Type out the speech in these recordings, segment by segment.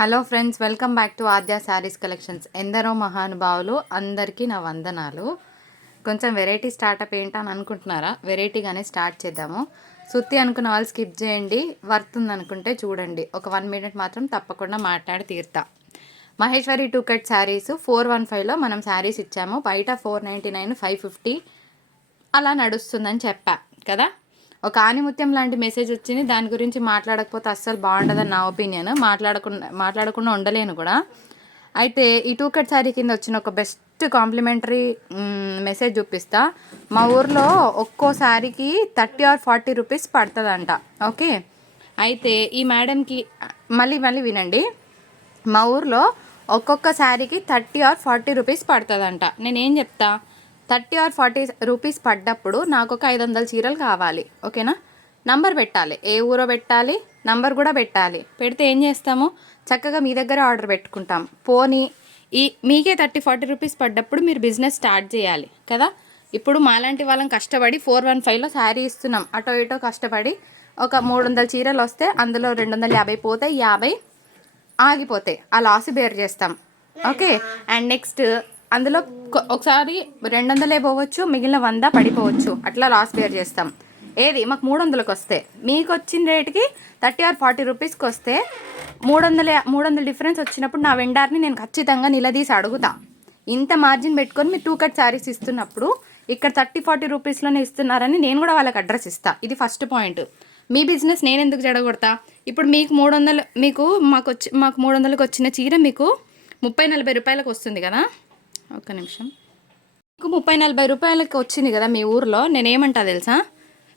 Hello friends welcome back to Aadya saris collections. ఎందరో మహానుభావులు అందరికీ నా వందనాలు. కొంచెం వెరైటీ స్టార్టప్ ఏంటని అనుకుంటున్నారా? వెరైటీగానే స్టార్ట్ చేద్దాము. సుత్తి అనుకున్న వాళ్ళు స్కిప్ చేయండి వర్త్ ఉందనుకుంటే చూడండి. ఒక వన్ మినిట్ మాత్రం తప్పకుండా మాట్లాడి తీరుతా. Maheshwari two cut saris four one ఫైవ్లో మనం శారీస్ ఇచ్చాము. బయట four ninety nine five fifty అలా నడుస్తుందని చెప్పా కదా? ఒక ఆనిముత్యం లాంటి మెసేజ్ వచ్చింది. దాని గురించి మాట్లాడకపోతే అస్సలు బాగుండదని నా ఒపీనియన్ మాట్లాడకుండా మాట్లాడకుండా ఉండలేను కూడా. అయితే ఈ టూ కట్ శారీ కింద వచ్చిన ఒక బెస్ట్ కాంప్లిమెంటరీ మెసేజ్ చూపిస్తా. మా ఊర్లో ఒక్కో శారీకి థర్టీ ఆర్ ఫార్టీ రూపీస్ పడుతుందంట. ఓకే? అయితే ఈ మేడంకి మళ్ళీ మళ్ళీ వినండి. మా ఊర్లో ఒక్కొక్క శారీకి థర్టీ ఆర్ ఫార్టీ రూపీస్ పడుతుందంట. నేనేం చెప్తా? థర్టీ ఆర్ ఫార్టీ రూపీస్ పడ్డప్పుడు నాకు ఒక ఐదు వందల చీరలు కావాలి ఓకేనా? నంబర్ పెట్టాలి ఏ ఊరో పెట్టాలి నంబర్ కూడా పెట్టాలి. పెడితే ఏం చేస్తాము? చక్కగా మీ దగ్గర ఆర్డర్ పెట్టుకుంటాం. పోనీ ఈ మీకే థర్టీ ఫార్టీ రూపీస్ పడ్డప్పుడు మీరు బిజినెస్ స్టార్ట్ చేయాలి కదా? ఇప్పుడు మాలాంటి వాళ్ళం కష్టపడి ఫోర్ వన్ ఫైవ్లో శారీ ఇస్తున్నాం. అటో ఇటో కష్టపడి ఒక మూడు వందల చీరలు వస్తే అందులో రెండు వందల యాభై పోతాయి యాభై ఆగిపోతాయి. ఆ లాస్ బేర్ చేస్తాం. ఓకే? అండ్ నెక్స్ట్ అందులో ఒకసారి రెండు వందలే పోవచ్చు మిగిలిన వంద పడిపోవచ్చు. అట్లా లాస్ బేర్ చేస్తాం. ఏది? మాకు మూడు వందలకు వస్తే మీకు వచ్చిన రేటుకి థర్టీ ఆర్ ఫార్టీ రూపీస్కి వస్తే మూడు వందల మూడు వందల డిఫరెన్స్ వచ్చినప్పుడు నా వెండార్ని నేను ఖచ్చితంగా నిలదీసి అడుగుతా. ఇంత మార్జిన్ పెట్టుకొని మీరు టూ కట్ శారీస్ ఇస్తున్నప్పుడు ఇక్కడ థర్టీ ఫార్టీ రూపీస్లోనే ఇస్తున్నారని నేను కూడా వాళ్ళకి అడ్రస్ ఇస్తా. ఇది ఫస్ట్ పాయింట్. మీ బిజినెస్ నేను ఎందుకు జడగొడతా ఇప్పుడు మీకు మూడు వందలు మీకు మాకు వచ్చి మాకు మూడు వందలకు వచ్చిన చీర మీకు ముప్పై నలభై రూపాయలకు వస్తుంది కదా? ఒక్క నిమిషం. మీకు ముప్పై నలభై రూపాయలకి వచ్చింది కదా మీ ఊర్లో? నేనేమంటా తెలుసా?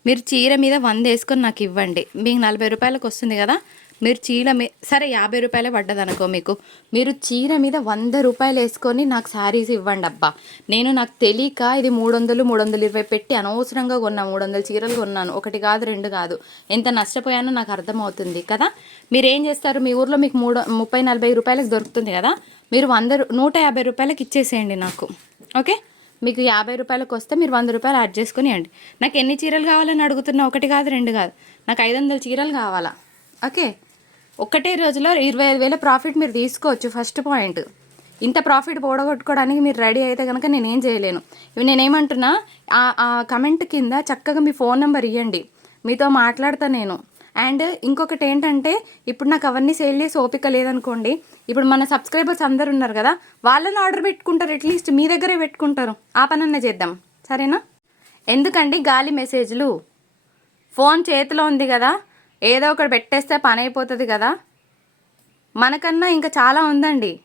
మీరు చీర మీద వంద వేసుకొని నాకు ఇవ్వండి. మీకు నలభై రూపాయలకు వస్తుంది కదా? మీరు చీర మీ సరే యాభై రూపాయలే పడ్డది అనుకో మీకు. మీరు చీర మీద వంద రూపాయలు వేసుకొని నాకు శారీస్ ఇవ్వండి అబ్బా. నేను నాకు తెలియక ఇది మూడు వందలు మూడు వందలు ఇరవై పెట్టి అనవసరంగా కొన్నా మూడు వందల చీరలు కొన్నాను. ఒకటి కాదు రెండు కాదు. ఎంత నష్టపోయానో నాకు అర్థమవుతుంది కదా? మీరు ఏం చేస్తారు? మీ ఊర్లో మీకు మూడు ముప్పై నలభై రూపాయలకు దొరుకుతుంది కదా? మీరు వంద నూట యాభై రూపాయలకి ఇచ్చేసేయండి నాకు. ఓకే? మీకు యాభై రూపాయలకు వస్తే మీరు వంద రూపాయలు యాడ్ చేసుకుని నాకు ఎన్ని చీరలు కావాలని అడుగుతున్నా? ఒకటి కాదు రెండు కాదు. నాకు ఐదు వందల చీరలు కావాలా? ఓకే. ఒక్కటే రోజులో ఇరవై ఐదు వేల ప్రాఫిట్ మీరు తీసుకోవచ్చు ఫస్ట్ పాయింట్. ఇంత ప్రాఫిట్ పోడగొట్టుకోవడానికి మీరు రెడీ అయితే కనుక నేనేం చేయలేను. ఇవి నేనేమంటున్నా ఆ ఆ కమెంట్ కింద చక్కగా మీ ఫోన్ నెంబర్ ఇవ్వండి మీతో మాట్లాడతా నేను. అండ్ ఇంకొకటి ఏంటంటే ఇప్పుడు నాకు అవన్నీ సేల్ చేసి ఓపిక లేదనుకోండి ఇప్పుడు మన సబ్స్క్రైబర్స్ అందరు ఉన్నారు కదా వాళ్ళని ఆర్డర్ పెట్టుకుంటారు అట్లీస్ట్ మీ దగ్గరే పెట్టుకుంటారు. ఆ పనన్నా చేద్దాం. సరేనా? ఎందుకండి గాలి మెసేజ్లు? ఫోన్ చేతిలో ఉంది కదా ఏదో ఒకటి పెట్టేస్తే పని అయిపోతుంది కదా. మనకన్నా ఇంకా చాలా ఉందండి.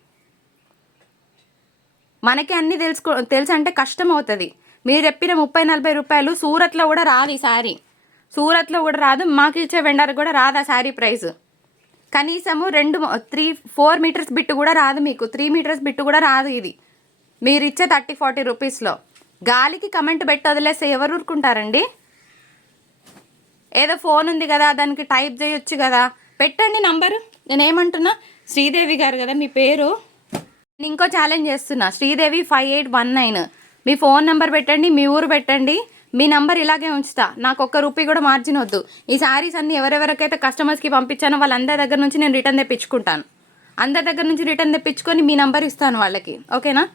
మనకి అన్నీ తెలుసుకో తెలుసు అంటే కష్టం అవుతుంది. మీరు చెప్పిన ముప్పై నలభై రూపాయలు సూరత్లో కూడా రాదు ఈ శారీ. సూరత్లో కూడా రాదు మాకు ఇచ్చే వెండర్కి కూడా రాదు ఆ శారీ ప్రైస్. కనీసము రెండు త్రీ ఫోర్ మీటర్స్ బిట్టు కూడా రాదు మీకు. త్రీ మీటర్స్ బిట్టు కూడా రాదు ఇది. మీరు ఇచ్చే థర్టీ ఫార్టీ రూపీస్లో. గాలికి కమెంట్ పెట్టి వదిలేస్తే ఎవరు ఊరుకుంటారండి? ఏదో ఫోన్ ఉంది కదా దానికి టైప్ చేయొచ్చు కదా. పెట్టండి నంబరు. నేను ఏమంటున్నా శ్రీదేవి గారు కదా మీ పేరు. నేను ఇంకో ఛాలెంజ్ చేస్తున్నా. Sridevi five eight one nine. మీ ఫోన్ నెంబర్ పెట్టండి మీ ఊరు పెట్టండి. మీ నంబర్ ఇలాగే ఉంచుతా. నాకు ఒక్క రూపీ కూడా మార్జిన్ వద్దు. ఈ శారీస్ అన్ని ఎవరెవరికైతే కస్టమర్స్కి పంపించానో వాళ్ళందరి దగ్గర నుంచి నేను రిటర్న్ తెప్పించుకుంటాను. అందరి దగ్గర నుంచి రిటర్న్ తెప్పించుకొని మీ నంబర్ ఇస్తాను వాళ్ళకి. ఓకేనా?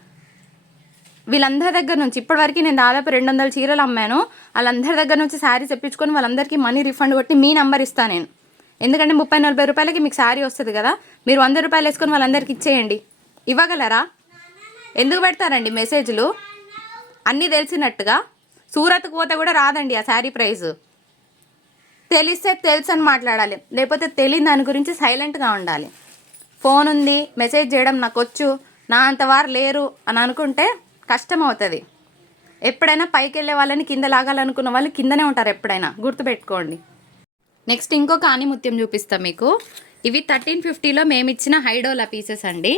వీళ్ళందరి దగ్గర నుంచి ఇప్పటివరకు నేను దాదాపు రెండు వందల చీరలు అమ్మాను. వాళ్ళందరి దగ్గర నుంచి శారీ తెప్పించుకొని వాళ్ళందరికీ మనీ రిఫండ్ కొట్టి మీ నంబర్ ఇస్తాను నేను. ఎందుకంటే ముప్పై నలభై రూపాయలకి మీకు శారీ వస్తుంది కదా మీరు వంద రూపాయలు వేసుకొని వాళ్ళందరికీ ఇచ్చేయండి. ఇవ్వగలరా? ఎందుకు పెడతారండి మెసేజ్లు? అన్నీ తెలిసినట్టుగా? సూరత్కు పోతే కూడా రాదండి ఆ శారీ ప్రైస్. తెలిస్తే తెలుసు అని మాట్లాడాలి. లేకపోతే తెలియని దాని గురించి సైలెంట్గా ఉండాలి. ఫోన్ ఉంది మెసేజ్ చేయడం నాకు వచ్చు నా అంతవారు లేరు అని అనుకుంటే కష్టం అవుతుంది ఎప్పుడైనా పైకి వెళ్ళే వాళ్ళని కింద లాగాలనుకున్న వాళ్ళు కిందనే ఉంటారు ఎప్పుడైనా. గుర్తుపెట్టుకోండి. నెక్స్ట్ ఇంకో కాణిముత్యం చూపిస్తాం మీకు. ఇవి థర్టీన్ ఫిఫ్టీలో మేము ఇచ్చిన హైడోలా పీసెస్ అండి.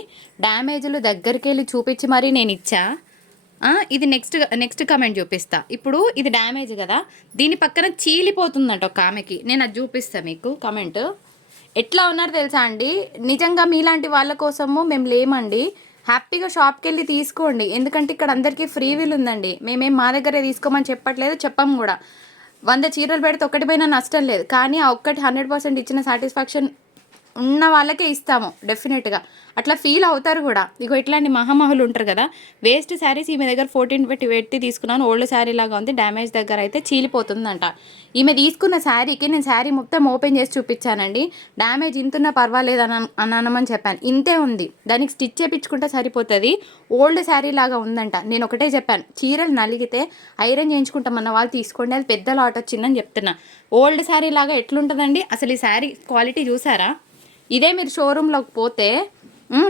డ్యామేజ్లు దగ్గరికి వెళ్ళి చూపించి మరీ నేను ఇచ్చా ఇది నెక్స్ట్ నెక్స్ట్ కమెంట్ చూపిస్తా. ఇప్పుడు ఇది డ్యామేజ్ కదా దీని పక్కన చీలిపోతుందంట ఒక ఆమెకి. నేను అది చూపిస్తా మీకు కమెంట్. ఎట్లా ఉన్నారు తెలుసా అండి? నిజంగా మీలాంటి వాళ్ళ కోసము మేము లేమండి. హ్యాపీగా షాప్కి వెళ్ళి తీసుకోండి. ఎందుకంటే ఇక్కడ అందరికీ ఫ్రీ వీల్ ఉందండి. మేమేం మా దగ్గరే తీసుకోమని చెప్పట్లేదు చెప్పం కూడా. వంద చీరలు పెడితే ఒకటి పైన నష్టం లేదు. కానీ ఆ ఒక్కటి హండ్రెడ్ పర్సెంట్ ఇచ్చిన సాటిస్ఫాక్షన్ ఉన్న వాళ్ళకే ఇస్తాము డెఫినెట్గా అట్లా ఫీల్ అవుతారు కూడా. ఇగో ఇట్లాంటి మహామహులు ఉంటారు కదా వేస్ట్ శారీస్ ఈమె దగ్గర ఫోర్టీన్ పెట్టి పెట్టి తీసుకున్నాను ఓల్డ్ శారీ లాగా ఉంది డ్యామేజ్ దగ్గర అయితే చీలిపోతుందంట. ఈమె తీసుకున్న శారీకి నేను శారీ మొత్తం ఓపెన్ చేసి చూపించానండి. డ్యామేజ్ ఇంతున్నా పర్వాలేదు అని అనమని చెప్పాను. ఇంతే ఉంది. దానికి స్టిచ్ చేయించుకుంటే సరిపోతుంది. ఓల్డ్ శారీ లాగా ఉందంట. నేను ఒకటే చెప్పాను. చీరలు నలిగితే ఐరన్ చేయించుకుంటామన్న వాళ్ళు తీసుకోండి అది పెద్ద లాట్ వచ్చిందని చెప్తున్నా. ఓల్డ్ శారీ లాగా ఎట్లుంటుందండి? అసలు ఈ శారీ క్వాలిటీ చూసారా? ఇదే మీరు షోరూంలోకి పోతే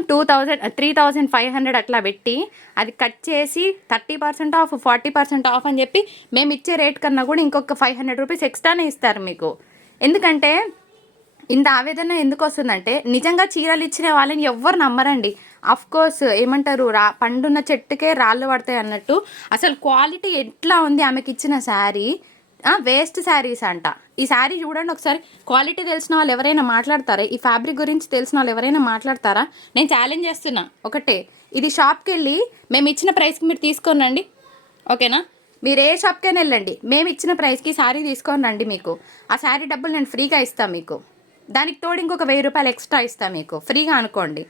two thousand three thousand five hundred అట్లా పెట్టి అది కట్ చేసి thirty percent off forty percent off అని చెప్పి మేము ఇచ్చే రేట్ కన్నా కూడా ఇంకొక ఫైవ్ హండ్రెడ్ రూపీస్ ఎక్స్ట్రానే ఇస్తారు మీకు. ఎందుకంటే ఇంత ఆవేదన ఎందుకు వస్తుందంటే నిజంగా చీరలు ఇచ్చిన వాళ్ళని ఎవ్వరు నమ్మరండి. అఫ్ కోర్స్ ఏమంటారు రా పండున్న చెట్టుకే రాళ్ళు పడతాయి అన్నట్టు. అసలు క్వాలిటీ ఎట్లా ఉంది ఆమెకి ఇచ్చిన శారీ? వేస్ట్ శారీస్ అంట. ఈ శారీ చూడండి ఒకసారి. క్వాలిటీ తెలిసిన వాళ్ళు ఎవరైనా మాట్లాడతారా? ఈ ఫ్యాబ్రిక్ గురించి తెలిసిన వాళ్ళు ఎవరైనా మాట్లాడతారా? నేను ఛాలెంజ్ చేస్తున్నా. ఒకటే. ఇది షాప్కి వెళ్ళి మేము ఇచ్చిన ప్రైస్కి మీరు తీసుకొని రండి. ఓకేనా? మీరు ఏ షాప్కైనా వెళ్ళండి. మేము ఇచ్చిన ప్రైస్కి శారీ తీసుకొని రండి మీకు. ఆ శారీ డబ్బులు నేను ఫ్రీగా ఇస్తాను మీకు. దానికి తోడు ఇంకొక వెయ్యి రూపాయలు ఎక్స్ట్రా ఇస్తాను మీకు. ఫ్రీగా అనుకోండి.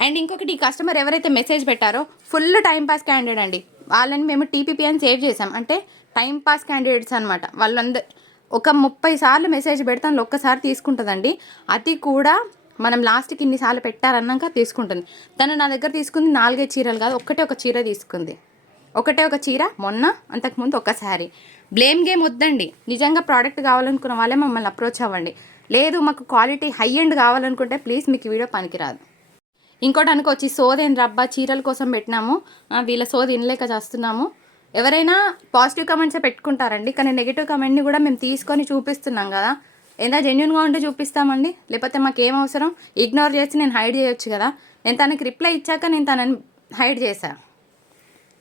అండ్ ఇంకొకటి ఈ కస్టమర్ ఎవరైతే మెసేజ్ పెట్టారో ఫుల్ టైం పాస్ క్యాండిడేట్ అండి. వాళ్ళని మేము టీపీపీ అని సేవ్ చేసాం అంటే టైంపాస్ క్యాండిడేట్స్ అనమాట వాళ్ళందరూ ఒక ముప్పై సార్లు మెసేజ్ పెడతాను ఒక్కసారి తీసుకుంటుందండి. అది కూడా మనం లాస్ట్కి ఇన్నిసార్లు పెట్టారన్నాక తీసుకుంటుంది. తను నా దగ్గర తీసుకుంది నాలుగే చీరలు కాదు ఒక్కటే ఒక చీర తీసుకుంది. ఒకటే ఒక చీర మొన్న అంతకుముందు ఒక శారీ. బ్లేమ్ గేమ్ వద్దండి. నిజంగా ప్రోడక్ట్ కావాలనుకున్న వాళ్ళే మమ్మల్ని అప్రోచ్ అవ్వండి. లేదు మాకు క్వాలిటీ హై ఎండ్ కావాలనుకుంటే ప్లీజ్ మీకు వీడియో పనికిరాదు. ఇంకోటి అనుకోవచ్చు ఈ సోదేం రబ్బా చీరల కోసం పెట్టినాము. వీళ్ళ సోది వినలేక చేస్తున్నాము. ఎవరైనా పాజిటివ్ కమెంట్సే పెట్టుకుంటారండి కానీ నెగిటివ్ కమెంట్ని కూడా మేము తీసుకొని చూపిస్తున్నాం కదా. ఎంత జెన్యున్గా ఉంటే చూపిస్తామండి? లేకపోతే మాకు ఏం అవసరం? ఇగ్నోర్ చేసి నేను హైడ్ చేయొచ్చు కదా. నేను తనకి రిప్లై ఇచ్చాక నేను తనని హైడ్ చేశా.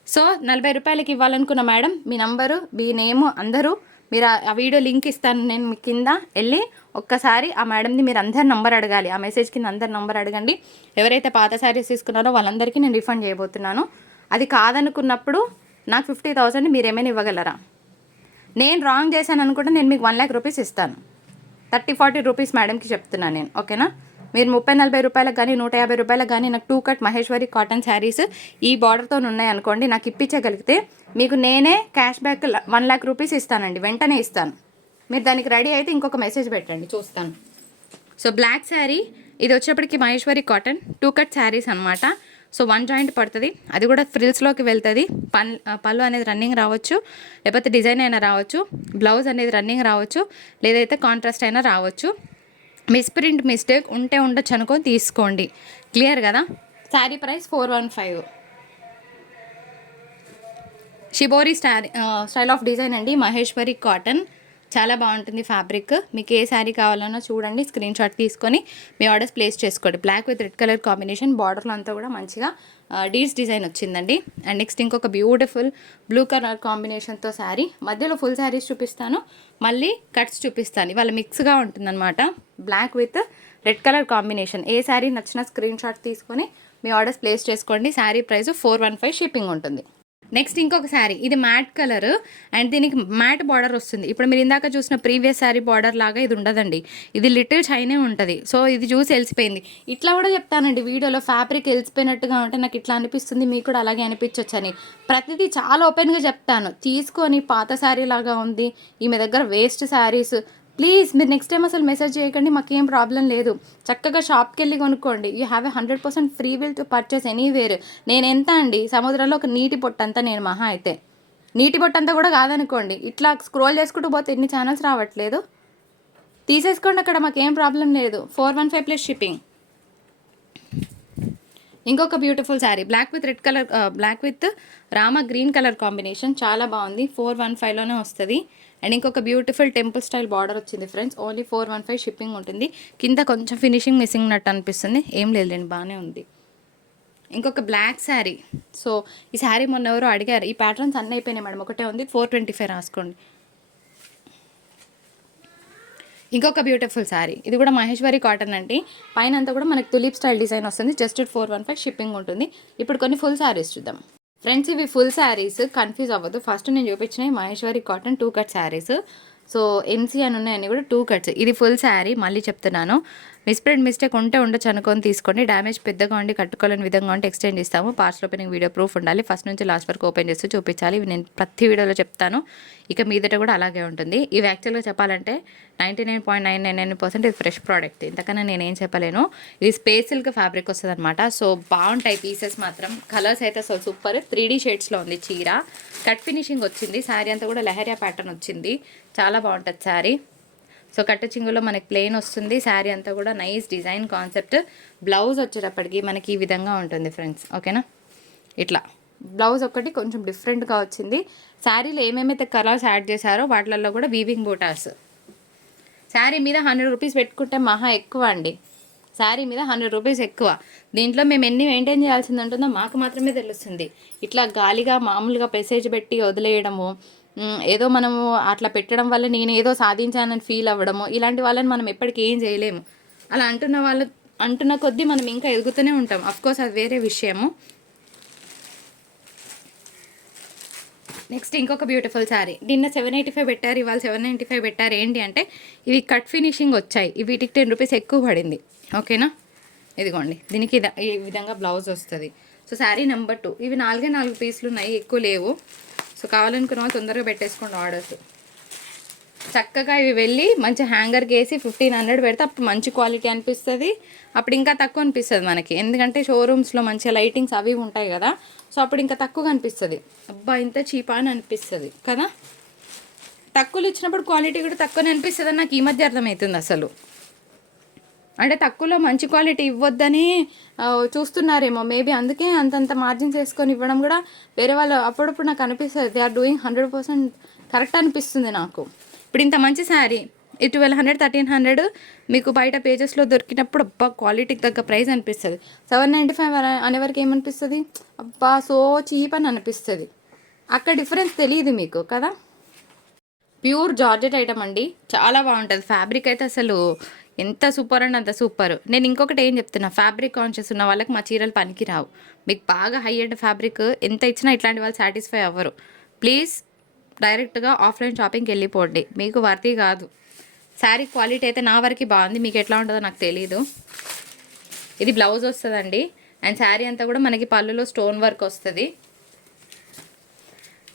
సో నలభై రూపాయలకి ఇవ్వాలనుకున్న మేడం మీ నంబరు మీ నేము అందరూ మీరు ఆ- ఆ వీడియో లింక్ ఇస్తాను నేను మీ కింద వెళ్ళి ఒక్కసారి ఆ మేడంని మీరు అందరి నంబర్ అడగాలి. ఆ మెసేజ్ కింద అందరి నంబర్ అడగండి. ఎవరైతే పాత శారీస్ తీసుకున్నారో వాళ్ళందరికీ నేను రిఫండ్ చేయబోతున్నాను. అది కాదనుకున్నప్పుడు నాకు ఫిఫ్టీ థౌసండ్ మీరు ఏమైనా ఇవ్వగలరా? నేను రాంగ్ చేశాను అనుకుంటే నేను మీకు వన్ ల్యాక్ రూపీస్ ఇస్తాను. థర్టీ ఫార్టీ రూపీస్ మేడంకి చెప్తున్నాను నేను ఓకేనా? మీరు ముప్పై నలభై రూపాయలకు కానీ నూట యాభై రూపాయలకు కానీ నాకు two cut Maheshwari cotton saris ఈ బార్డర్తో ఉన్నాయి అనుకోండి నాకు ఇప్పించగలిగితే మీకు నేనే cash back one lakh rupees ఇస్తానండి వెంటనే ఇస్తాను. మీరు దానికి రెడీ అయితే ఇంకొక మెసేజ్ పెట్టండి చూస్తాను. సో బ్లాక్ శారీ ఇది వచ్చేప్పటికి Maheshwari cotton two cut saris అనమాట సో వన్ జాయింట్ పడుతుంది. అది కూడా ఫ్రిల్స్లోకి వెళ్తుంది. పన్ పళ్ళు అనేది రన్నింగ్ రావచ్చు. లేకపోతే డిజైన్ అయినా రావచ్చు. బ్లౌజ్ అనేది రన్నింగ్ రావచ్చు. లేదైతే కాంట్రాస్ట్ అయినా రావచ్చు. మిస్ప్రింట్ మిస్టేక్ ఉంటే ఉండొచ్చు అనుకొని తీసుకోండి. క్లియర్ కదా? Sari price four one five shibori starry style of design అండి. మహేశ్వరి కాటన్ చాలా బాగుంటుంది ఫ్యాబ్రిక్. మీకు ఏ శారీ కావాలన్నా చూడండి స్క్రీన్ షాట్ తీసుకొని మీ ఆర్డర్స్ ప్లేస్ చేసుకోండి. Black with red colour combination బార్డర్లో అంతా కూడా మంచిగా డీడ్స్ డిజైన్ వచ్చిందండి. అండ్ నెక్స్ట్ ఇంకొక బ్యూటిఫుల్ బ్లూ కలర్ కాంబినేషన్తో శారీ. మధ్యలో ఫుల్ శారీస్ చూపిస్తాను. మళ్ళీ కట్స్ చూపిస్తాను. ఇవాళ మిక్స్గా ఉంటుందన్నమాట. Black with red colour combination ఏ శారీ నచ్చిన స్క్రీన్ షాట్ తీసుకొని మీ ఆర్డర్స్ ప్లేస్ చేసుకోండి. Sari price four one five shipping ఉంటుంది. నెక్స్ట్ ఇంకొక శారీ. ఇది మ్యాట్ కలర్. అండ్ దీనికి మ్యాట్ బార్డర్ వస్తుంది. ఇప్పుడు మీరు ఇందాక చూసిన ప్రీవియస్ శారీ బార్డర్ లాగా ఇది ఉండదండి. ఇది లిటిల్ షైనే ఉంటుంది. సో ఇది చూసి వెలిసిపోయింది ఇట్లా కూడా చెప్తానండి వీడియోలో. ఫ్యాబ్రిక్ వెలిసిపోయినట్టుగా ఉంటే నాకు ఇట్లా అనిపిస్తుంది. మీకు కూడా అలాగే అనిపించవచ్చు అని ప్రతిదీ చాలా ఓపెన్గా చెప్తాను. తీసుకొని పాత శారీ లాగా ఉంది. ఈమె దగ్గర వేస్ట్ శారీస్ ప్లీజ్ మీరు నెక్స్ట్ టైం అసలు మెసేజ్ చేయకండి మాకేం ప్రాబ్లం లేదు. చక్కగా షాప్కి వెళ్ళి కొనుక్కోండి. You have a hundred percent free will to purchase anywhere. నేను ఎంత అండి? సముద్రంలో ఒక నీటి పొట్టంతా నేను మహా అయితే. నీటి పొట్టంతా కూడా కాదనుకోండి. ఇట్లా స్క్రోల్ చేసుకుంటూ పోతే ఎన్ని ఛానల్స్ రావట్లేదు? తీసేసుకోండి అక్కడ మాకేం ప్రాబ్లం లేదు. Four one five plus shipping. ఇంకొక beautiful sari. Black with red colour black with Rama green colour combination. చాలా బాగుంది. ఫోర్ వన్ ఫైవ్లోనే వస్తుంది. అండ్ ఇంకొక బ్యూటిఫుల్ టెంపుల్ స్టైల్ బార్డర్ వచ్చింది friends. Only four one five shipping ఉంటుంది. కింద కొంచెం ఫినిషింగ్ మిస్సింగ్ నట్టు అనిపిస్తుంది. ఏం లేదులేండి బాగానే ఉంది. ఇంకొక బ్లాక్ శారీ. సో ఈ శారీ మొన్న ఎవరో అడిగారు ఈ ప్యాటర్న్స్ అన్నీ అయిపోయినాయి మేడం. ఒకటే ఉంది ఫోర్ ట్వంటీ ఫైవ్ రాసుకోండి. ఇంకొక బ్యూటిఫుల్ శారీ. ఇది కూడా మహేశ్వరి కాటన్ అండి. పైన అంతా కూడా మనకి తులిప్ స్టైల్ డిజైన్ వస్తుంది. Just four one five shipping ఉంటుంది. ఇప్పుడు కొన్ని ఫుల్ శారీస్ చూద్దాం. ఫ్రెండ్స్ ఇవి ఫుల్ శారీస్ కన్ఫ్యూజ్ అవ్వద్దు. ఫస్ట్ నేను చూపించినవి Maheshwari cotton two cut saris so NC అని ఉన్నాయని కూడా టూ కట్స్ ఇది ఫుల్ శారీ మళ్ళీ చెప్తున్నాను. మిస్ప్రింట్ మిస్టేక్ ఉంటే ఉండొచ్చు అనుకొని తీసుకోండి. డ్యామేజ్ పెద్దగా ఉండి కట్టుకోలేని విధంగా ఉంటే ఎక్స్చేంజ్ ఇస్తాము పార్సల్ ఓపెనింగ్ వీడియో ప్రూఫ్ ఉండాలి. ఫస్ట్ నుంచి లాస్ట్ వరకు ఓపెన్ చేసి చూపించాలి. ఇవి నేను ప్రతి వీడియోలో చెప్తాను. ఇక మీదట కూడా అలాగే ఉంటుంది. ఇవి యాక్చువల్గా చెప్పాలంటే ninety nine point nine nine nine percent ఇది ఫ్రెష్ ప్రోడక్ట్ ఇంతకన్నా నేను ఏం చెప్పలేను. ఇది స్పేస్ సిల్క్ ఫ్యాబ్రిక్ వస్తుంది అనమాట సో బాగుంటాయి పీసెస్ మాత్రం. కలర్స్ అయితే అసలు సూపర్ త్రీ డీ షేడ్స్లో ఉంది చీర. కట్ ఫినిషింగ్ వచ్చింది. శారీ అంతా కూడా లెహరియా ప్యాటర్న్ వచ్చింది. చాలా బాగుంటుంది శారీ సో కట్టు చింగులో మనకి ప్లెయిన్ వస్తుంది. శారీ అంతా కూడా నైస్ డిజైన్ కాన్సెప్ట్ బ్లౌజ్ వచ్చేటప్పటికి మనకి ఈ విధంగా ఉంటుంది ఫ్రెండ్స్ ఓకేనా ఇట్లా. బ్లౌజ్ ఒకటి కొంచెం డిఫరెంట్గా వచ్చింది. శారీలో ఏమేమైతే కలర్స్ యాడ్ చేశారో వాటిలలో కూడా వీవింగ్ బూటాస్ శారీ మీద హండ్రెడ్ రూపీస్ పెట్టుకుంటే మహా ఎక్కువ అండి. శారీ మీద హండ్రెడ్ రూపీస్ ఎక్కువ. దీంట్లో మేము ఎన్ని మెయింటైన్ చేయాల్సింది ఉంటుందో మాకు మాత్రమే తెలుస్తుంది. ఇట్లా గాలిగా మామూలుగా మెసేజ్ పెట్టి వదిలేయడము ఏదో మనము అట్లా పెట్టడం వల్ల నేను ఏదో సాధించానని ఫీల్ అవ్వడము ఇలాంటి వాళ్ళని మనం ఎప్పటికీ ఏం చేయలేము. అలా అంటున్న వాళ్ళ అంటున్న కొద్దీ మనం ఇంకా ఎదుగుతూనే ఉంటాం. కోర్స్ అది వేరే విషయము. నెక్స్ట్ ఇంకొక బ్యూటిఫుల్ శారీ నిన్న సెవెన్ ఎయిటీ ఫైవ్ పెట్టారు ఇవాళ సెవెన్ నైంటీ ఫైవ్ పెట్టారు. ఏంటి అంటే ఇవి కట్ ఫినిషింగ్ వచ్చాయి. ఇవి వీటికి టెన్ రూపీస్ ఎక్కువ పడింది. ఓకేనా ఇదిగోండి. దీనికి ఈ విధంగా బ్లౌజ్ వస్తుంది. సో శారీ నెంబర్ టూ ఇవి నాలుగే నాలుగు పీసులు ఉన్నాయి ఎక్కువ లేవు. సో కావాలనుకున్న వాళ్ళు తొందరగా పెట్టేసుకోండి ఆర్డర్స్. చక్కగా ఇవి వెళ్ళి మంచి హ్యాంగర్కి వేసి ఫిఫ్టీన్ హండ్రెడ్ పెడితే అప్పుడు మంచి క్వాలిటీ అనిపిస్తుంది. అప్పుడు ఇంకా తక్కువ అనిపిస్తుంది మనకి. ఎందుకంటే షోరూమ్స్లో మంచిగా లైటింగ్స్ అవి ఉంటాయి కదా. సో అప్పుడు ఇంకా తక్కువగా అనిపిస్తుంది. అబ్బా ఇంత చీపా అని అనిపిస్తుంది కదా? తక్కువలు ఇచ్చినప్పుడు క్వాలిటీ కూడా తక్కువనే అనిపిస్తుంది నాకు ఈ మధ్య అర్థమవుతుంది అసలు. అంటే తక్కువలో మంచి క్వాలిటీ ఇవ్వద్దని చూస్తున్నారేమో. మేబీ అందుకే అంతంత మార్జిన్స్ వేసుకొని ఇవ్వడం కూడా వేరే వాళ్ళు అప్పుడప్పుడు నాకు అనిపిస్తుంది. They are doing hundred percent correct అనిపిస్తుంది నాకు. ఇప్పుడు ఇంత మంచి శారీ ఈ ట్వెల్వ్ హండ్రెడ్ థర్టీన్ హండ్రెడ్ మీకు బయట పేజెస్లో దొరికినప్పుడు అబ్బా క్వాలిటీకి తగ్గ ప్రైస్ అనిపిస్తుంది. సెవెన్ నైంటీ ఫైవ్ అనే వరకు ఏమనిపిస్తుంది? అబ్బా సో చీప్ అని అనిపిస్తుంది. అక్కడ డిఫరెన్స్ తెలియదు మీకు కదా? ప్యూర్ జార్జెట్ ఐటమ్ అండి. చాలా బాగుంటుంది. ఫ్యాబ్రిక్ అయితే అసలు ఎంత సూపర్ అండి అంత సూపర్. నేను ఇంకొకటి ఏం చెప్తున్నా ఫ్యాబ్రిక్ కాన్షియస్ ఉన్న వాళ్ళకి మా చీరలు పనికి రావు. మీకు బాగా హై ఎండ్ ఫ్యాబ్రిక్ ఎంత ఇచ్చినా ఇట్లాంటి వాళ్ళు సాటిస్ఫై అవ్వరు. ప్లీజ్ డైరెక్ట్గా ఆఫ్లైన్ షాపింగ్కి వెళ్ళిపోండి. మీకు వర్తీ కాదు. శారీ క్వాలిటీ అయితే నా వరకు బాగుంది. మీకు ఎట్లా ఉంటుందో నాకు తెలియదు ఇది బ్లౌజ్ వస్తుందండి. అండ్ శారీ అంతా కూడా మనకి పళ్ళులో స్టోన్ వర్క్ వస్తుంది.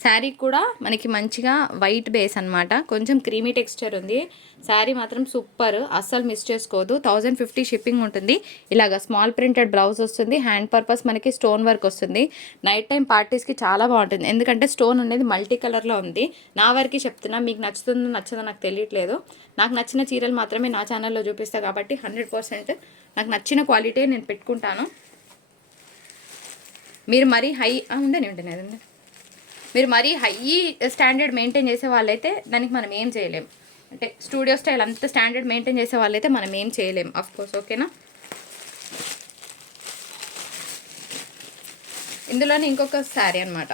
శారీ కూడా మనకి మంచిగా వైట్ బేస్ అన్నమాట. కొంచెం క్రీమీ టెక్స్చర్ ఉంది. శారీ మాత్రం సూపర్ అస్సలు మిస్ చేసుకోవద్దు థౌజండ్ ఫిఫ్టీ షిప్పింగ్ ఉంటుంది. ఇలాగ స్మాల్ ప్రింటెడ్ బ్లౌజ్ వస్తుంది. హ్యాండ్ పర్పస్ మనకి స్టోన్ వర్క్ వస్తుంది. నైట్ టైం పార్టీస్కి చాలా బాగుంటుంది. ఎందుకంటే స్టోన్ అనేది మల్టీ కలర్లో ఉంది. నా వరకు చెప్తున్నా. మీకు నచ్చుతుందో నచ్చదో నాకు తెలియట్లేదు. నాకు నచ్చిన చీరలు మాత్రమే నా ఛానల్లో చూపిస్తా కాబట్టి హండ్రెడ్ పర్సెంట్ నాకు నచ్చిన క్వాలిటీ నేను పెట్టుకుంటాను. మీరు మరీ హై ఉండని ఉండని అదండి మీరు మరీ హై స్టాండర్డ్ మెయింటైన్ చేసే వాళ్ళైతే దానికి మనం ఏం చేయలేం. అంటే స్టూడియో స్టైల్ అంత స్టాండర్డ్ మెయింటైన్ చేసే వాళ్ళైతే మనం ఏం చేయలేం అఫ్ కోర్స్ ఓకేనా ఇందులోనే ఇంకొక శారీ అనమాట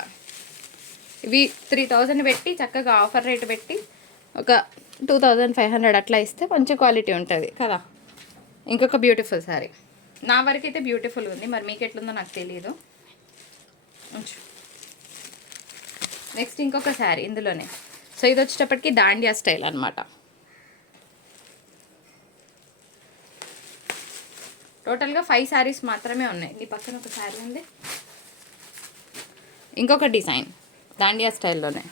ఇవి త్రీ థౌజండ్ పెట్టి చక్కగా ఆఫర్ రేట్ పెట్టి ఒక టూ థౌజండ్ ఫైవ్ హండ్రెడ్ అట్లా ఇస్తే మంచి క్వాలిటీ ఉంటుంది కదా? ఇంకొక బ్యూటిఫుల్ శారీ నా వరకు అయితే బ్యూటిఫుల్ ఉంది మరి మీకు ఎట్లుందో నాకు తెలియదు ఉంచు. నెక్స్ట్ ఇంకొక శారీ ఇందులోనే. సో ఇది వచ్చేటప్పటికి దాండియా స్టైల్ అనమాట టోటల్గా ఫైవ్ శారీస్ మాత్రమే ఉన్నాయి. నీ పక్కన ఒక శారీ ఉంది. ఇంకొక డిజైన్ దాండియా స్టైల్లోనే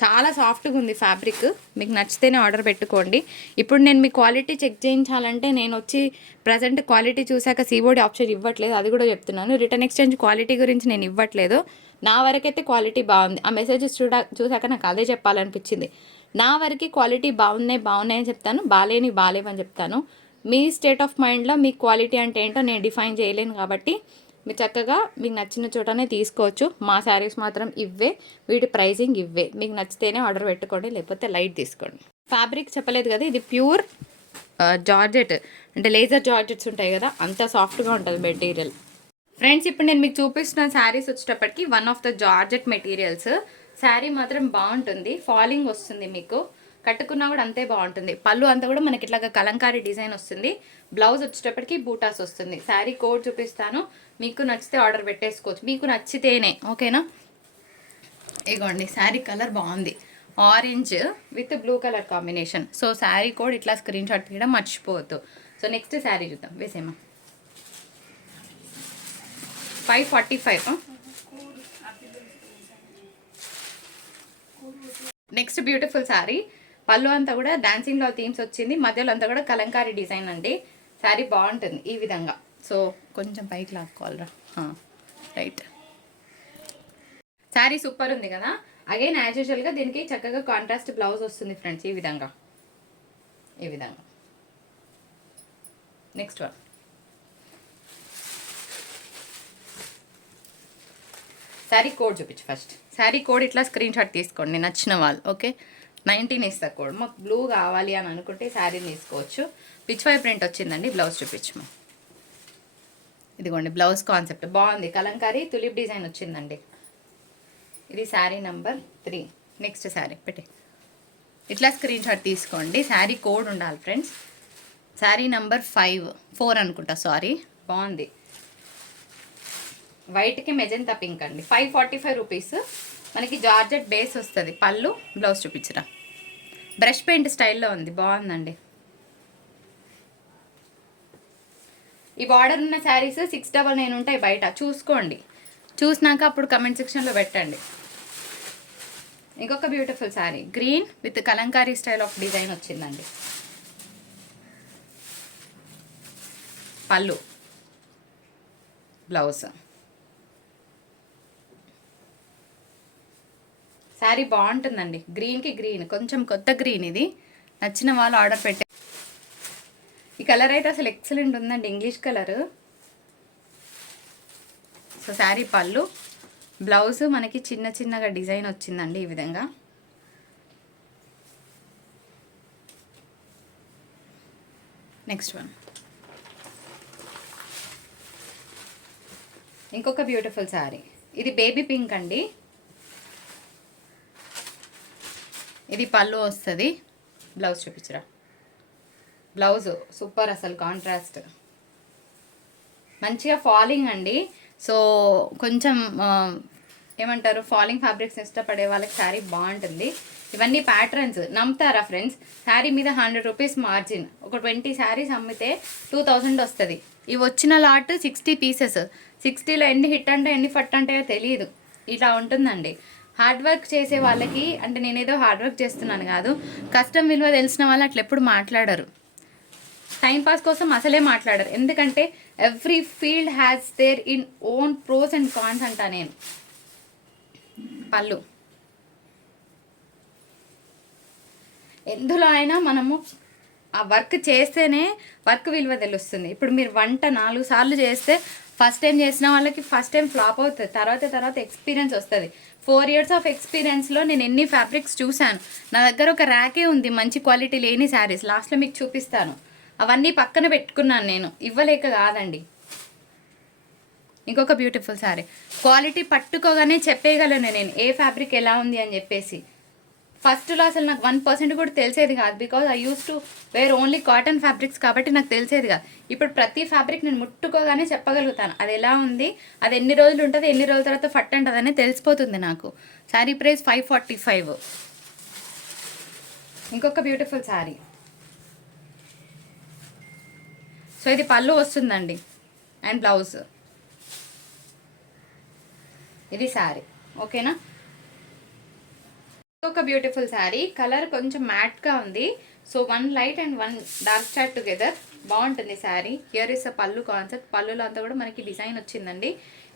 చాలా సాఫ్ట్గా ఉంది ఫ్యాబ్రిక్ మీకు నచ్చితేనే ఆర్డర్ పెట్టుకోండి. ఇప్పుడు నేను మీ క్వాలిటీ చెక్ చేయించాలంటే నేను వచ్చి ప్రజెంట్ క్వాలిటీ చూశాక సీబోర్డ్ ఆప్షన్ ఇవ్వట్లేదు. అది కూడా చెప్తున్నాను. రిటర్న్ ఎక్స్చేంజ్ క్వాలిటీ గురించి నేను ఇవ్వట్లేదు. నా వరకైతే క్వాలిటీ బాగుంది. ఆ మెసేజెస్ చూడ చూశాక నాకు అదే చెప్పాలనిపించింది. నా వరకు క్వాలిటీ బాగున్నాయి బాగున్నాయి అని చెప్తాను. బాగాలేని బాగాలేవని చెప్తాను. మీ స్టేట్ ఆఫ్ మైండ్లో మీ క్వాలిటీ అంటే ఏంటో నేను డిఫైన్ చేయలేను కాబట్టి మీరు చక్కగా మీకు నచ్చిన చోటనే తీసుకోవచ్చు. మా శారీస్ మాత్రం ఇవ్వే వీటి ప్రైజింగ్ ఇవ్వే. మీకు నచ్చితేనే ఆర్డర్ పెట్టుకోండి లేకపోతే లైట్ తీసుకోండి. ఫ్యాబ్రిక్ చెప్పలేదు కదా ఇది ప్యూర్ జార్జెట్. అంటే లేజర్ జార్జెట్స్ ఉంటాయి కదా అంత సాఫ్ట్గా ఉంటుంది మెటీరియల్. ఫ్రెండ్స్ ఇప్పుడు నేను మీకు చూపిస్తున్న శారీస్ వచ్చేటప్పటికి one of the georgette materials sari మాత్రం బాగుంటుంది. ఫాలింగ్ వస్తుంది మీకు. కట్టుకున్నా కూడా అంతే బాగుంటుంది. పళ్ళు అంతా కూడా మనకి ఇట్లాగా కలంకారీ డిజైన్ వస్తుంది. బ్లౌజ్ వచ్చేటప్పటికి బూటాస్ వస్తుంది. శారీ కోడ్ చూపిస్తాను. మీకు నచ్చితే ఆర్డర్ పెట్టేసుకోవచ్చు. మీకు నచ్చితేనే ఓకేనా ఇగోండి శారీ కలర్ బాగుంది. Orange with blue colour combination so sari code ఇట్లా స్క్రీన్ షాట్ తీయడం మర్చిపోవద్దు. సో నెక్స్ట్ శారీ చూద్దాం. వేసేమా five forty five next beautiful sari pallu అంతా కూడా డాన్సింగ్లో థీమ్స్ వచ్చింది. మధ్యలో అంతా కూడా కలంకారీ డిజైన్ అండి. శారీ బాగుంటుంది ఈ విధంగా. సో కొంచెం పైకి లాక్కోవాలరా. రైట్ శారీ సూపర్ ఉంది కదా? అగైన్ యాజ్ యూజువల్గా దీనికి చక్కగా కాంట్రాస్ట్ బ్లౌజ్ వస్తుంది ఫ్రెండ్స్ ఈ విధంగా. ఈ విధంగా. నెక్స్ట్ వన్ శారీ కోడ్ చూపించు ఫస్ట్. శారీ కోడ్ ఇట్లా స్క్రీన్ షాట్ తీసుకోండి నచ్చిన వాళ్ళు ఓకే? నైన్టీన్ ఇస్తా కోడ్. మాకు బ్లూ కావాలి అని అనుకుంటే శారీని తీసుకోవచ్చు. పిచ్ ప్రింట్ వచ్చిందండి బ్లౌజ్ చూపించము ఇదిగోండి బ్లౌజ్ కాన్సెప్ట్ బాగుంది. కలంకారీ తులిప్ డిజైన్ వచ్చిందండి. ఇది sari number three next sari పెట్టి. ఇట్లా స్క్రీన్ షాట్ తీసుకోండి. శారీ కోడ్ ఉండాలి friends sari number five four అనుకుంటా సారీ బాగుంది. వైట్కి మెజెంతా పింక్ అండి. Five forty five rupees. మనకి జార్జెట్ బేస్ వస్తుంది. పళ్ళు బ్లౌజ్ చూపించరా. బ్రష్ పెయింట్ స్టైల్లో ఉంది. బాగుందండి. ఈ బార్డర్ ఉన్న శారీస్ సిక్స్ డబల్ నైన్ ఉంటాయి బయట. చూసుకోండి. చూసినాక అప్పుడు కమెంట్ సెక్షన్లో పెట్టండి. ఇంకొక beautiful sari. Green with Kalamkari style of design వచ్చిందండి. పళ్ళు. బ్లౌజ్. శారీ బాగుంటుందండి. గ్రీన్కి గ్రీన్ కొంచెం కొత్త గ్రీన్ ఇది. నచ్చిన వాళ్ళు ఆర్డర్ పెట్టే ఈ కలర్ అయితే అసలు ఎక్సలెంట్ ఉందండి ఇంగ్లీష్ కలర్ సో శారీ పళ్ళు. బ్లౌజ్ మనకి చిన్న చిన్నగా డిజైన్ వచ్చిందండి ఈ విధంగా. నెక్స్ట్ వన్ ఇంకొక బ్యూటిఫుల్ శారీ. ఇది బేబీ పింక్ అండి. ఇది పళ్ళు వస్తుంది. బ్లౌజ్ చూపించరా. బ్లౌజ్ సూపర్ అసలు కాంట్రాస్ట్. మంచిగా ఫాలింగ్ అండి. సో కొంచెం ఏమంటారు ఫాలింగ్ ఫ్యాబ్రిక్స్ ఇష్టపడే వాళ్ళకి శారీ బాగుంటుంది. ఇవన్నీ ప్యాటర్న్స్. నమ్ముతారా ఫ్రెండ్స్? శారీ మీద హండ్రెడ్ రూపీస్ మార్జిన్. ఒక ట్వంటీ శారీస్ అమ్మితే టూ థౌజండ్ వస్తుంది. ఇవి వచ్చిన లాట్ సిక్స్టీ పీసెస్. సిక్స్టీలో ఎన్ని హిట్ అంటే ఎన్ని ఫట్ అంటాయో తెలియదు ఇలా ఉంటుందండి. హార్డ్ వర్క్ చేసే వాళ్ళకి అంటే నేనేదో హార్డ్ వర్క్ చేస్తున్నాను కాదు కష్టం విలువ తెలిసిన వాళ్ళు అట్లా ఎప్పుడు మాట్లాడరు. టైంపాస్ కోసం అసలే మాట్లాడరు. ఎందుకంటే every field has their in own pros and cons అంటా నేను. పళ్ళు. ఎందులో అయినా మనము ఆ వర్క్ చేస్తేనే వర్క్ విలువ తెలుస్తుంది. ఇప్పుడు మీరు వంట నాలుగు సార్లు చేస్తే ఫస్ట్ టైం చేసిన వాళ్ళకి ఫస్ట్ టైం ఫ్లాప్ అవుతుంది. తర్వాత తర్వాత ఎక్స్పీరియన్స్ వస్తుంది. ఫోర్ ఇయర్స్ ఆఫ్ ఎక్స్పీరియన్స్లో నేను ఎన్ని ఫ్యాబ్రిక్స్ చూశాను. నా దగ్గర ఒక ర్యాకే ఉంది మంచి క్వాలిటీ లేని శారీస్ లాస్ట్లో మీకు చూపిస్తాను. అవన్నీ పక్కన పెట్టుకున్నాను నేను. ఇవ్వలేక కాదండి. ఇంకొక బ్యూటిఫుల్ శారీ క్వాలిటీ పట్టుకోగానే చెప్పేయగలను నేను. ఏ ఫ్యాబ్రిక్ ఎలా ఉంది అని చెప్పేసి. ఫస్ట్లో అసలు నాకు వన్ పర్సెంట్ కూడా తెలిసేది కాదు. Because I used to wear only cotton fabrics కాబట్టి నాకు తెలిసేది కాదు. ఇప్పుడు ప్రతి ఫ్యాబ్రిక్ నేను ముట్టుకోగానే చెప్పగలుగుతాను. అది ఎలా ఉంది? అది ఎన్ని రోజులు ఉంటుంది? ఎన్ని రోజుల తర్వాత ఫట్ అంటుంది తెలిసిపోతుంది నాకు. Sari price five forty five ఇంకొక బ్యూటిఫుల్ శారీ సో ఇది పళ్ళు వస్తుందండి. అండ్ బ్లౌజ్ ఇది శారీ ఓకేనా ఒక బ్యూటిఫుల్ శారీ కలర్ కొంచెం మ్యాట్గా ఉంది. So one light and one dark chat together బాగుంటుంది శారీ హియర్ ఇస్ అ పళ్ళు కాన్సెప్ట్ పళ్ళులో అంతా కూడా మనకి డిజైన్ వచ్చిందండి.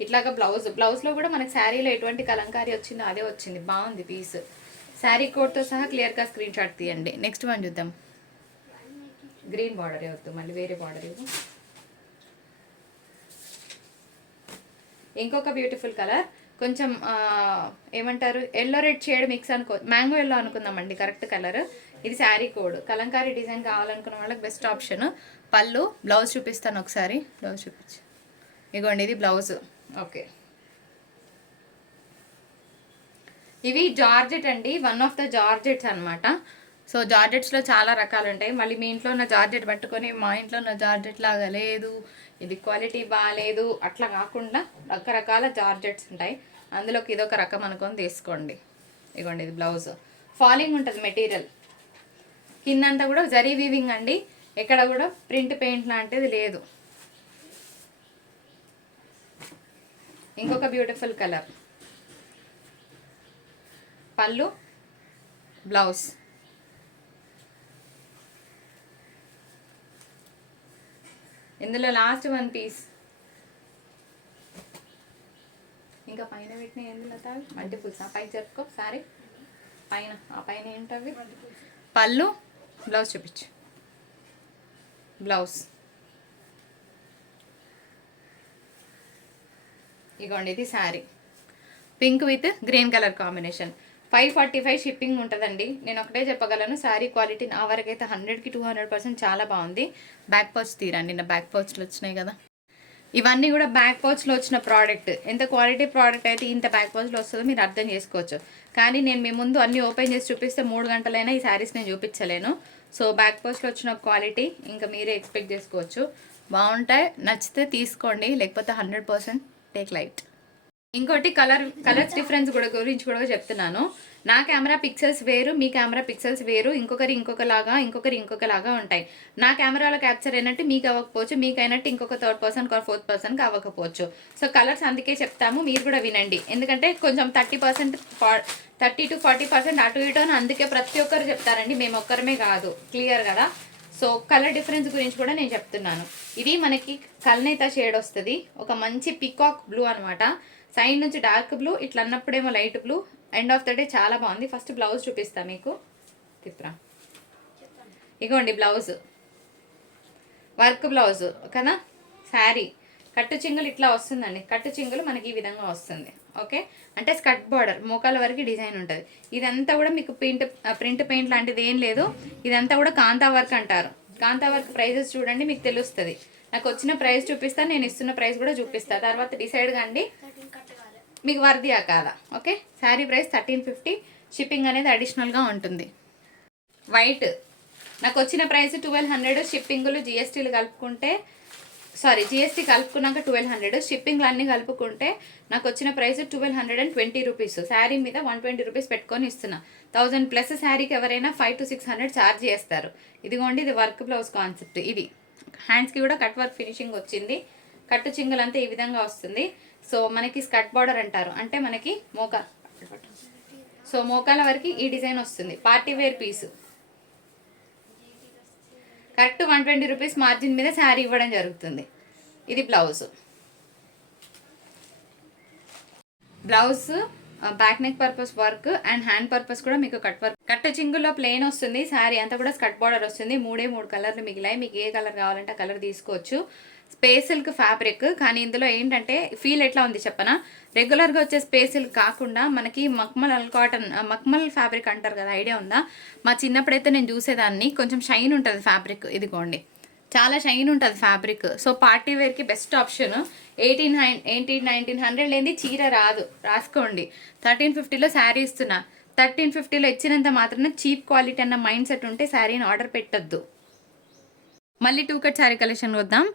ఇట్లాగా బ్లౌజ్ బ్లౌజ్లో కూడా మనకి శారీలో ఎటువంటి కలంకారీ వచ్చిందో అదే వచ్చింది. బాగుంది పీస్ శారీ కోడ్తో సహా క్లియర్గా స్క్రీన్ షాట్ తీయండి. నెక్స్ట్ వన్ చూద్దాం. గ్రీన్ బార్డర్ వద్దు. మళ్ళీ వేరే బార్డర్ ఇవ్వు. ఇంకొక బ్యూటిఫుల్ కలర్ కొంచెం ఏమంటారు ఎల్లో రెడ్ షేడ్ మిక్స్ అనుకో మ్యాంగో ఎల్లో అనుకుందామండి కరెక్ట్ కలర్ ఇది శారీ కోడ్. కలంకారీ డిజైన్ కావాలనుకున్న వాళ్ళకి బెస్ట్ ఆప్షన్ పళ్ళు బ్లౌజ్ చూపిస్తాను ఒకసారి. బ్లౌజ్ చూపించు. ఇగోండి ఇది బ్లౌజ్ ఓకే ఇవి జార్జెట్ అండి వన్ ఆఫ్ ద జార్జెట్స్ అనమాట సో జార్జెట్స్లో చాలా రకాలు ఉంటాయి మళ్ళీ మీ ఇంట్లో ఉన్న జార్జెట్ పట్టుకొని మా ఇంట్లో ఉన్న జార్జెట్ లాగా లేదు ఇది క్వాలిటీ బాగాలేదు అట్లా కాకుండా రకరకాల జార్జెట్స్ ఉంటాయి. అందులోకి ఇదొక రకం అనుకొని తీసుకోండి. ఇగోండి ఇది బ్లౌజ్. ఫాలింగ్ ఉంటుంది మెటీరియల్. కిందంతా కూడా జరీ వీవింగ్ అండి. ఎక్కడ కూడా ప్రింట్ పెయింట్ లాంటిది లేదు. ఇంకొక బ్యూటిఫుల్ కలర్. పళ్ళు బ్లౌజ్. ఇందులో లాస్ట్ వన్ పీస్ ఇంకా పైన పెట్టిన ఎందులో తావి మల్టీ పుల్స్ ఆ పైన జరుపుకో సారీ పైన. ఆ పైన ఏంటవి పళ్ళు బ్లౌజ్ చూపించు. బ్లౌజ్ ఇగోండి ఇది sari pink with green colour combination five forty five shipping ఉంటుందండి. నేను ఒకటే చెప్పగలను శారీ క్వాలిటీ నా వరకైతే హండ్రెడ్కి టూ హండ్రెడ్ పర్సెంట్ చాలా బాగుంది. బ్యాక్ పౌచ్ తీరండి నా బ్యాక్ పౌచ్లు వచ్చినాయి కదా. ఇవన్నీ కూడా బ్యాక్ పౌచ్లో వచ్చిన ప్రోడక్ట్. ఎంత క్వాలిటీ ప్రోడక్ట్ అయితే ఇంత బ్యాక్ పౌచ్లో వస్తుందో మీరు అర్థం చేసుకోవచ్చు. కానీ నేను మీ ముందు అన్నీ ఓపెన్ చేసి చూపిస్తే మూడు గంటలైనా ఈ శారీస్ నేను చూపించలేను. సో బ్యాక్ పౌచ్లో వచ్చిన క్వాలిటీ ఇంకా మీరే ఎక్స్పెక్ట్ చేసుకోవచ్చు. బాగుంటాయి నచ్చితే తీసుకోండి లేకపోతే హండ్రెడ్ పర్సెంట్ టేక్ లైట్. ఇంకోటి కలర్ కలర్స్ డిఫరెన్స్ కూడా గురించి కూడా చెప్తున్నాను. నా కెమెరా పిక్సెల్స్ వేరు మీ కెమెరా పిక్సెల్స్ వేరు. ఇంకొకరి ఇంకొకలాగా ఇంకొకరి ఇంకొకలాగా ఉంటాయి. నా కెమెరాలో క్యాప్చర్ అయినట్టు మీకు అవ్వకపోవచ్చు మీకు అయినట్టు ఇంకొక థర్డ్ పర్సన్ ఫోర్త్ పర్సన్కి అవ్వకపోవచ్చు. సో కలర్స్ అందుకే చెప్తాము మీరు కూడా వినండి. ఎందుకంటే కొంచెం thirty percent thirty to forty percent అటు ఇటు అని అందుకే ప్రతి ఒక్కరు చెప్తారండి. మేము ఒక్కరమే కాదు. క్లియర్ కదా? సో కలర్ డిఫరెన్స్ గురించి కూడా నేను చెప్తున్నాను. ఇది మనకి కల్నేత షేడ్ వస్తుంది. ఒక మంచి పికాక్ బ్లూ అనమాట సైడ్ నుంచి డార్క్ బ్లూ ఇట్లా అన్నప్పుడేమో light blue. End of the day చాలా బాగుంది. ఫస్ట్ బ్లౌజ్ చూపిస్తా మీకు. తిప్రా ఇగోండి బ్లౌజ్ వర్క్ బ్లౌజ్ కదా శారీ కట్టు చింగులు ఇట్లా వస్తుందండి. కట్టు చింగులు మనకి ఈ విధంగా వస్తుంది. ఓకే? అంటే స్కర్ట్ బార్డర్. మోకాల వరకు డిజైన్ ఉంటుంది. ఇదంతా కూడా మీకు ప్రింట్ ప్రింట్ పెయింట్ లాంటిది ఏం లేదు. ఇదంతా కూడా కాంతా వర్క్ అంటారు. కాంతా వర్క్ ప్రైజెస్ చూడండి మీకు తెలుస్తుంది. నాకు వచ్చిన ప్రైస్ చూపిస్తాను నేను ఇస్తున్న ప్రైస్ కూడా చూపిస్తాను తర్వాత డిసైడ్ కండి. మీకు వర్దియా కాదా? Okay? Sari price thirteen fifty. Shipping అనేది అడిషనల్గా ఉంటుంది. వైట్. నాకు వచ్చిన ప్రైస్ ట్వెల్వ్ హండ్రెడ్. షిప్పింగ్లు జిఎస్టీలు కలుపుకుంటే సారీ జిఎస్టీ కలుపుకున్నాక ట్వెల్వ్ హండ్రెడ్. షిప్పింగ్లు అన్నీ కలుపుకుంటే నాకు వచ్చిన price twelve hundred and twenty rupees. Sari మీద వన్ ట్వంటీ రూపీస్ పెట్టుకొని ఇస్తున్నా. థౌజండ్ ప్లస్ శారీకి ఎవరైనా five to six hundred charge చేస్తారు. ఇదిగోండి ఇది వర్క్ బ్లౌజ్ కాన్సెప్ట్. ఇది. హ్యాండ్స్కి కూడా కట్ వర్క్ ఫినిషింగ్ వచ్చింది. కట్టు చింగులంతా ఈ విధంగా వస్తుంది. సో మనకి స్కర్ట్ బార్డర్ అంటారు. అంటే మనకి మోకా. సో మోకాల వరకు ఈ డిజైన్ వస్తుంది. Party wear piece. Correct one twenty rupees margin మీద శారీ ఇవ్వడం జరుగుతుంది. ఇది blouse. Blouse back neck purpose work and hand purpose కూడా మీకు కట్ వర్క్ కట్ చింగుల్లో ప్లెయిన్ వస్తుంది. శారీ అంతా కూడా స్కట్ బార్డర్ వస్తుంది. మూడే మూడు కలర్లు మిగిలాయి. మీకు ఏ కలర్ కావాలంటే ఆ కలర్ తీసుకోవచ్చు. Space silk fabric. కానీ ఇందులో ఏంటంటే ఫీల్ ఎట్లా ఉంది చెప్పనా? రెగ్యులర్గా వచ్చే స్పేస్ సిల్క్ కాకుండా మనకి మక్మల్ కాటన్ మక్మల్ ఫ్యాబ్రిక్ అంటారు కదా ఐడియా ఉందా? మా చిన్నప్పుడైతే నేను చూసేదాన్ని. కొంచెం షైన్ ఉంటుంది ఫ్యాబ్రిక్ ఇదిగోండి. చాలా షైన్ ఉంటుంది ఫ్యాబ్రిక్. సో పార్టీ వేర్కి బెస్ట్ ఆప్షన్. ఎయిటీన్ హై ఎయిటీన్ నైన్టీన్ హండ్రెడ్ లేని చీర రాదు. రాసుకోండి. థర్టీన్ ఫిఫ్టీలో శారీ ఇస్తున్నా. థర్టీన్ ఫిఫ్టీలో ఇచ్చినంత మాత్రం చీప్ క్వాలిటీ అన్న మైండ్ సెట్ ఉంటే శారీని ఆర్డర్ పెట్టద్దు. మళ్ళీ టూ కట్ శారీ కలెక్షన్ వద్దాం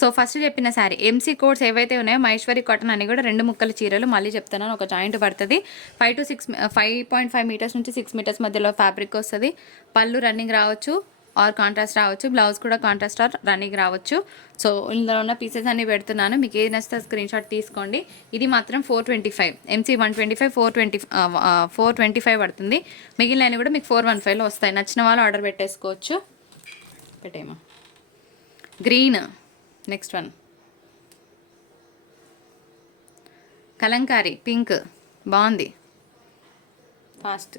సో ఫస్ట్ చెప్పిన శారీ. ఎంసీ కోడ్స్ ఏవైతే ఉన్నాయో మహేశ్వరి కాటన్ అని కూడా రెండు ముక్కల చీరలు మళ్ళీ చెప్తున్నాను. ఒక జాయింట్ పడుతుంది. Five to six five point five metres నుంచి సిక్స్ మీటర్స్ మధ్యలో ఫ్యాబ్రిక్ వస్తుంది. పళ్ళు రన్నింగ్ రావచ్చు ఆర్ కాంట్రాస్ట్ రావచ్చు. బ్లౌజ్ కూడా కాంట్రాస్ట్ ఆర్ రన్నింగ్ రావచ్చు. సో ఇందులో ఉన్న పీసెస్ అన్ని పెడుతున్నాను. మీకు ఏది నచ్చితే స్క్రీన్ షాట్ తీసుకోండి. ఇది మాత్రం four twenty five MC one twenty five four twenty four twenty five పడుతుంది. మిగిలినవి కూడా మీకు ఫోర్ వన్ ఫైవ్లో వస్తాయి. నచ్చిన వాళ్ళు ఆర్డర్ పెట్టేసుకోవచ్చు. పెట్టేమా green next one Kalamkari pink బాగుంది. ఫాస్ట్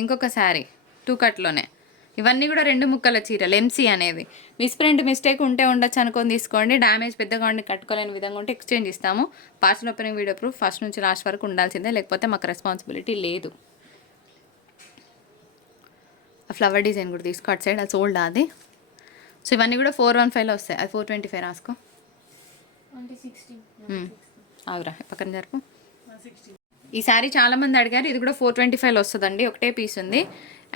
ఇంకొక శారీ టూ కట్లోనే ఇవన్నీ కూడా రెండు ముక్కల చీరలు ఎంసీ అనేది మిస్ప్రింట్ మిస్టేక్ ఉంటే ఉండొచ్చు అనుకొని తీసుకోండి. డ్యామేజ్ పెద్దగా ఉండి కట్టుకోలేని విధంగా ఉంటే ఎక్స్చేంజ్ ఇస్తాము. Parcel opening video proof first నుంచి లాస్ట్ వరకు ఉండాల్సిందే లేకపోతే మాకు రెస్పాన్సిబిలిటీ లేదు. ఆ ఫ్లవర్ డిజైన్ కూడా తీసుకో అటు సైడ్ అది సోల్డ్ అది సో ఇవన్నీ కూడా ఫోర్ వన్ ఫైవ్లో వస్తాయి. అది ఫోర్ ట్వంటీ ఫైవ్ రాసుకో. ఆగురా పక్కన జరుపు. ఈ శారీ చాలా మంది అడిగారు ఇది కూడా ఫోర్ ట్వంటీ ఫైవ్లో వస్తుందండి ఒకటే పీస్ ఉంది.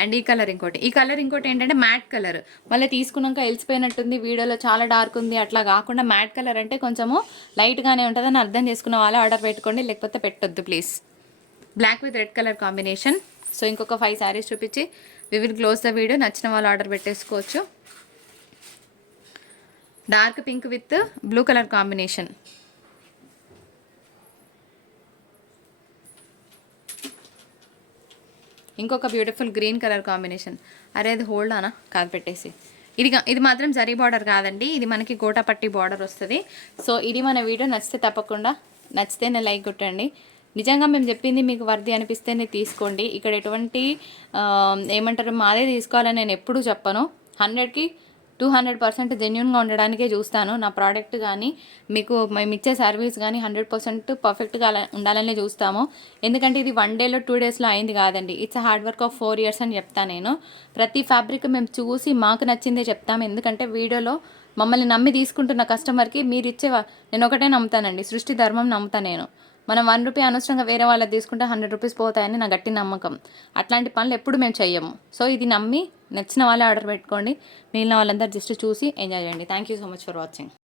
అండ్ ఈ కలర్ ఇంకోటి. ఈ కలర్ ఇంకోటి ఏంటంటే మ్యాట్ కలర్. మళ్ళీ తీసుకున్నాక ఎలిసిపోయినట్టుంది వీడియోలో చాలా డార్క్ ఉంది అట్లా కాకుండా మ్యాట్ కలర్ అంటే కొంచెము లైట్గానే ఉంటుందని అర్థం చేసుకున్న వాళ్ళే ఆర్డర్ పెట్టుకోండి లేకపోతే పెట్టొద్దు please. Black with red colour combination. So ఇంకొక ఫైవ్ శారీస్ చూపించి we will close the video నచ్చిన వాళ్ళు ఆర్డర్ పెట్టేసుకోవచ్చు. Dark pink with blue colour combination. ఇంకొక బ్యూటిఫుల్ గ్రీన్ కలర్ కాంబినేషన్. అరే అది హోల్డ్ అనా కాదు పెట్టేసి. ఇది ఇది మాత్రం జరీ బార్డర్ కాదండి. ఇది మనకి గోటాపట్టి బార్డర్ వస్తుంది. సో ఇది మన వీడియో నచ్చితే తప్పకుండా నచ్చితేనే లైక్ కొట్టండి. నిజంగా మేము చెప్పింది మీకు వర్ది అనిపిస్తేనే తీసుకోండి. ఇక్కడ ఎటువంటి ఏమంటారు మాదే తీసుకోవాలని నేను ఎప్పుడూ చెప్పను. హండ్రెడ్కి టూ హండ్రెడ్ పర్సెంట్ జెన్యున్గా ఉండడానికే చూస్తాను. నా ప్రోడక్ట్ కానీ మీకు మేము ఇచ్చే సర్వీస్ కానీ హండ్రెడ్ పర్సెంట్ పర్ఫెక్ట్గా ఉండాలని ఉండాలనే చూస్తాము. ఎందుకంటే ఇది వన్ డేలో టూ డేస్లో అయింది కాదండి. It's hard work of four years అని చెప్తాను నేను. ప్రతి ఫ్యాబ్రిక్ మేము చూసి మాకు నచ్చిందే చెప్తాము ఎందుకంటే వీడియోలో మమ్మల్ని నమ్మి తీసుకుంటున్న కస్టమర్కి మీరు ఇచ్చే నేను ఒకటే నమ్ముతానండి. సృష్టి ధర్మం నమ్ముతాను నేను. మనం వన్ రూపీ అనవసరంగా వేరే వాళ్ళకి తీసుకుంటే హండ్రెడ్ రూపీస్ పోతాయని నా గట్టి నమ్మకం. అట్లాంటి పనులు ఎప్పుడు మేము చెయ్యము. సో ఇది నమ్మి నచ్చిన వాళ్ళే ఆర్డర్ పెట్టుకోండి. మిగిలిన వాళ్ళందరూ జస్ట్ చూసి ఎంజాయ్ చేయండి. Thank you so much for watching